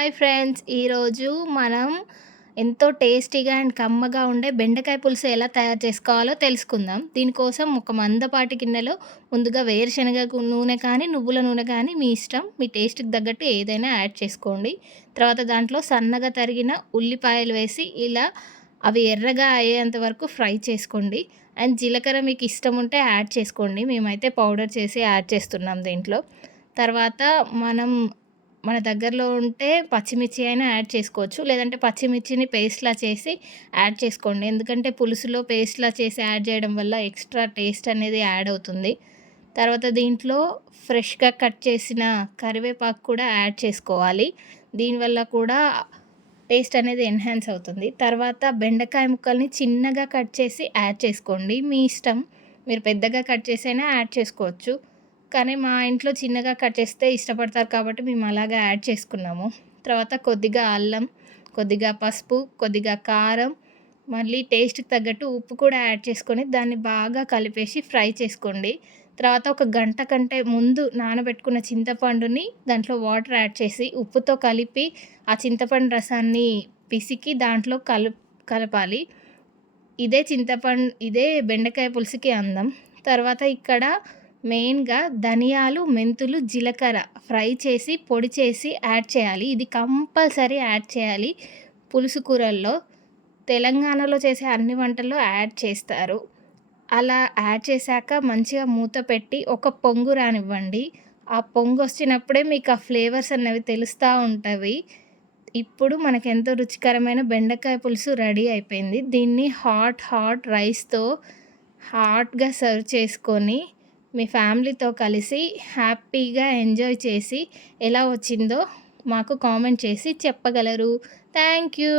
Hi friends. ఈరోజు మనం ఎంతో టేస్టీగా అండ్ కమ్మగా ఉండే బెండకాయ పులుసు ఎలా తయారు చేసుకోవాలో తెలుసుకుందాం. దీనికోసం ఒక మందపాటి గిన్నెలో ముందుగా వేరుశనగ నూనె కానీ నువ్వుల నూనె కానీ మీ ఇష్టం మీ టేస్ట్కి తగ్గట్టు ఏదైనా యాడ్ చేసుకోండి. తర్వాత దాంట్లో సన్నగా తరిగిన ఉల్లిపాయలు వేసి ఇలా అవి ఎర్రగా అయ్యేంత వరకు ఫ్రై చేసుకోండి. అండ్ జీలకర్ర మీకు ఇష్టం ఉంటే యాడ్ చేసుకోండి. మేమైతే పౌడర్ చేసి యాడ్ చేస్తున్నాం దీంట్లో. తర్వాత మనం మన దగ్గరలో ఉంటే పచ్చిమిర్చి అయినా యాడ్ చేసుకోవచ్చు. లేదంటే పచ్చిమిర్చిని పేస్ట్లా చేసి యాడ్ చేసుకోండి. ఎందుకంటే పులుసులో పేస్ట్లా చేసి యాడ్ చేయడం వల్ల ఎక్స్ట్రా టేస్ట్ అనేది యాడ్ అవుతుంది. తర్వాత దీంట్లో ఫ్రెష్గా కట్ చేసిన కరివేపాకు కూడా యాడ్ చేసుకోవాలి. దీనివల్ల కూడా టేస్ట్ అనేది ఎన్హాన్స్ అవుతుంది. తర్వాత బెండకాయ ముక్కల్ని చిన్నగా కట్ చేసి యాడ్ చేసుకోండి. మీ ఇష్టం. మీరు పెద్దగా కట్ చేసైనా యాడ్ చేసుకోవచ్చు. కానీ మా ఇంట్లో చిన్నగా కట్ చేస్తే ఇష్టపడతారు కాబట్టి మేము అలాగా యాడ్ చేసుకున్నాము. తర్వాత కొద్దిగా అల్లం కొద్దిగా పసుపు కొద్దిగా కారం మళ్ళీ టేస్ట్కి తగ్గట్టు ఉప్పు కూడా యాడ్ చేసుకొని దాన్ని బాగా కలిపేసి ఫ్రై చేసుకోండి. తర్వాత ఒక గంట కంటే ముందు నానబెట్టుకున్న చింతపండుని దాంట్లో వాటర్ యాడ్ చేసి ఉప్పుతో కలిపి ఆ చింతపండు రసాన్ని పిసికి దాంట్లో కలు కలపాలి. ఇదే చింతపండు ఇదే బెండకాయ పులుసుకి అందం. తర్వాత ఇక్కడ మెయిన్గా ధనియాలు మెంతులు జీలకర్ర ఫ్రై చేసి పొడి చేసి యాడ్ చేయాలి. ఇది కంపల్సరీ యాడ్ చేయాలి. పులుసు కూరల్లో తెలంగాణలో చేసే అన్ని వంటల్లో యాడ్ చేస్తారు. అలా యాడ్ చేశాక మంచిగా మూత పెట్టి ఒక పొంగు రానివ్వండి. ఆ పొంగు వచ్చినప్పుడే మీకు ఆ ఫ్లేవర్స్ అనేవి తెలుస్తూ ఉంటాయి ఇప్పుడు మనకు ఎంతో రుచికరమైన బెండకాయ పులుసు రెడీ అయిపోయింది. దీన్ని హాట్ హాట్ రైస్తో హాట్గా సర్వ్ చేసుకొని మీ ఫ్యామిలీతో కలిసి హ్యాపీగా ఎంజాయ్ చేసి ఎలా వచ్చిందో మాకు కామెంట్ చేసి చెప్పగలరు. Thank you.